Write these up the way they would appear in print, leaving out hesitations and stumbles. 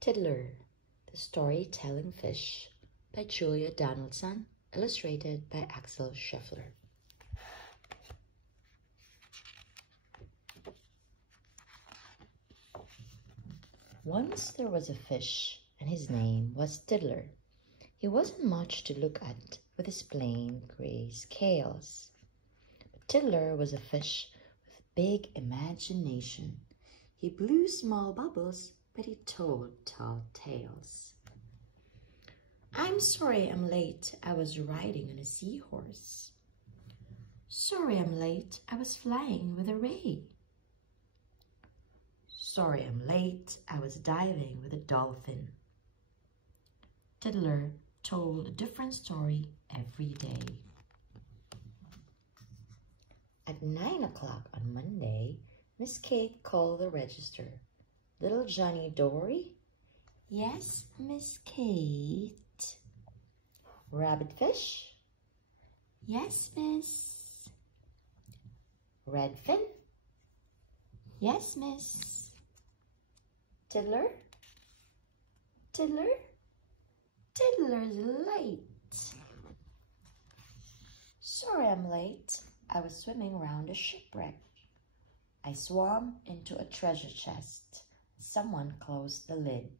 Tiddler, the Storytelling Fish by Donaldson, illustrated by Axel Scheffler. Once there was a fish, and his name was Tiddler. He wasn't much to look at with his plain gray scales. But Tiddler was a fish with big imagination. He blew small bubbles, but he told tall tales. "I'm sorry I'm late. I was riding on a seahorse. Sorry I'm late. I was flying with a ray. Sorry I'm late. I was diving with a dolphin." Tiddler told a different story every day. At 9 o'clock on Monday, Miss Kate called the register. "Little Johnny Dory?" "Yes, Miss Kate." "Rabbitfish?" "Yes, miss." "Redfin?" "Yes, miss." "Tiddler?" "Tiddler?" "Tiddler's late." "Sorry I'm late. I was swimming around a shipwreck. I swam into a treasure chest. Someone closed the lid.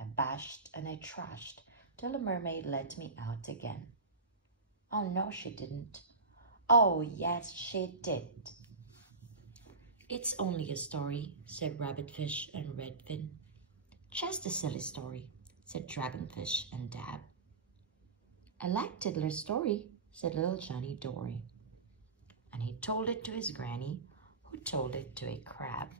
I bashed and I trashed till the mermaid let me out again." "Oh, no, she didn't." "Oh, yes, she did." "It's only a story," said Rabbitfish and Redfin. "Just a silly story," said Dragonfish and Dab. "I like Tiddler's story," said Little Johnny Dory. And he told it to his granny, who told it to a crab.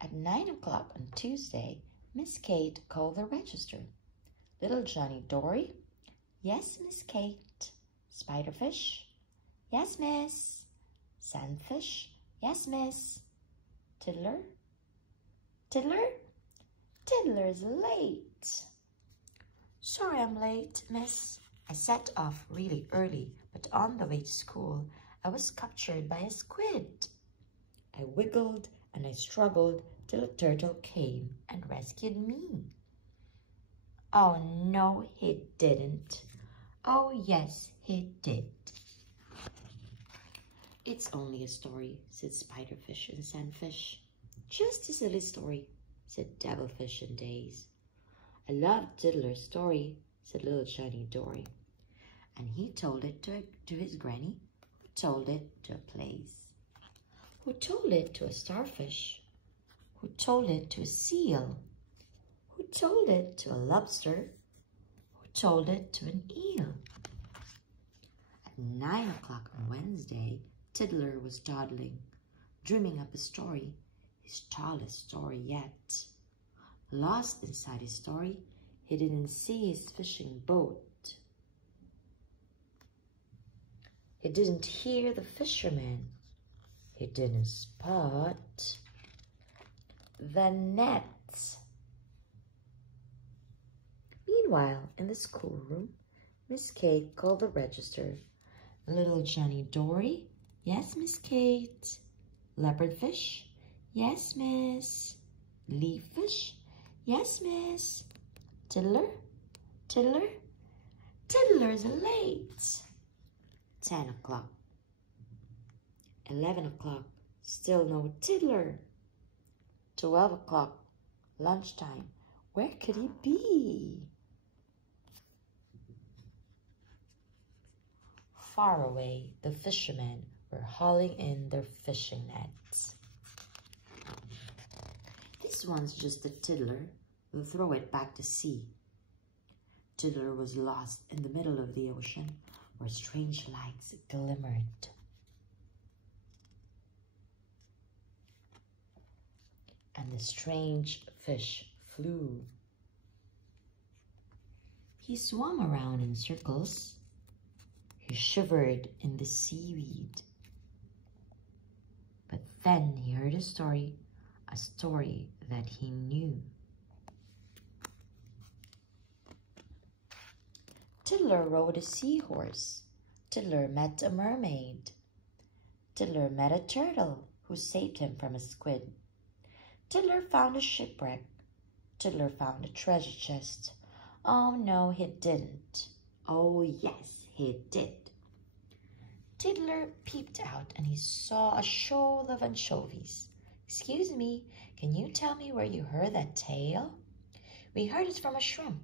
At 9 o'clock on Tuesday, Miss Kate called the register. "Little Johnny Dory?" "Yes, Miss Kate." "Spiderfish?" "Yes, miss." "Sandfish?" "Yes, miss." "Tiddler?" "Tiddler?" "Tiddler's late." "Sorry I'm late, miss. I set off really early, but on the way to school, I was captured by a squid. I wiggled and I struggled till a turtle came and rescued me." "Oh, no, he didn't." "Oh, yes, he did." "It's only a story," said Spiderfish and Sandfish. "Just a silly story," said Devilfish and Daze. "I love Tiddler's story," said Little Johnny Dory. And he told it to his granny, who told it to a plaice, who told it to a starfish, who told it to a seal, who told it to a lobster, who told it to an eel. At 9 o'clock on Wednesday, Tiddler was dawdling, dreaming up a story, his tallest story yet. Lost inside his story, he didn't see his fishing boat. He didn't hear the fisherman. He didn't spot the net. Meanwhile, in the schoolroom, Miss Kate called the register. "Little Johnny Dory?" "Yes, Miss Kate." "Leopardfish?" "Yes, miss." "Leaffish?" "Yes, miss." "Tiddler?" "Tiddler?" "Tiddler's late." 10 o'clock. 11 o'clock. Still no Tiddler. 12 o'clock. Lunchtime. Where could he be? Far away, the fishermen were hauling in their fishing nets. "This one's just a Tiddler. We'll throw it back to sea." Tiddler was lost in the middle of the ocean, where strange lights glimmered. And the strange fish flew. He swam around in circles. He shivered in the seaweed. But then he heard a story that he knew. Tiddler rode a seahorse. Tiddler met a mermaid. Tiddler met a turtle who saved him from a squid. Tiddler found a shipwreck. Tiddler found a treasure chest. Oh, no, he didn't. Oh, yes, he did. Tiddler peeped out and he saw a shoal of anchovies. Excuse me, can you tell me where you heard that tale? We heard it from a shrimp,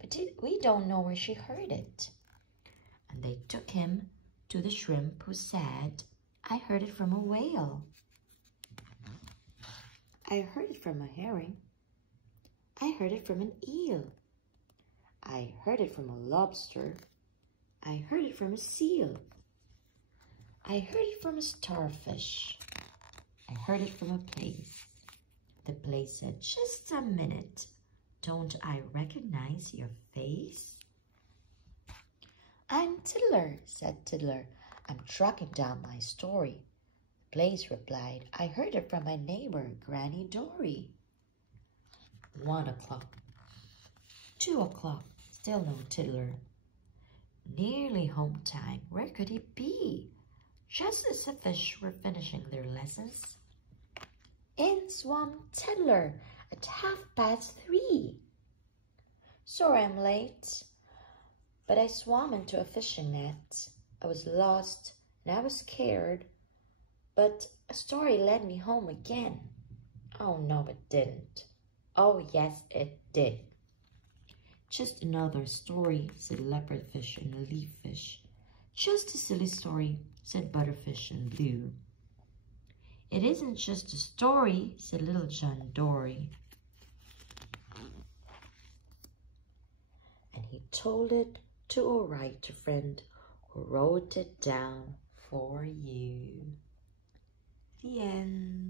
but we don't know where she heard it. And they took him to the shrimp, who said, I heard it from a whale. I heard it from a herring. I heard it from an eel. I heard it from a lobster. I heard it from a seal. I heard it from a starfish. I heard it from a place. The place said, just a minute. Don't I recognize your face? I'm Tiddler, said Tiddler. I'm tracking down my story. The place replied, I heard it from my neighbor, Granny Dory. 1 o'clock. 2 o'clock. Still no Tiddler. Nearly home time. Where could he be? Just as the fish were finishing their lessons, in swam Tiddler at 3:30. Sorry I'm late, but I swam into a fishing net. I was lost and I was scared, but a story led me home again. Oh no, it didn't. Oh yes, it did. Just another story, said leopardfish and leaffish. Just a silly story, said butterfish and blue. It isn't just a story, said Little John Dory. And he told it to a writer friend who wrote it down for you. The end.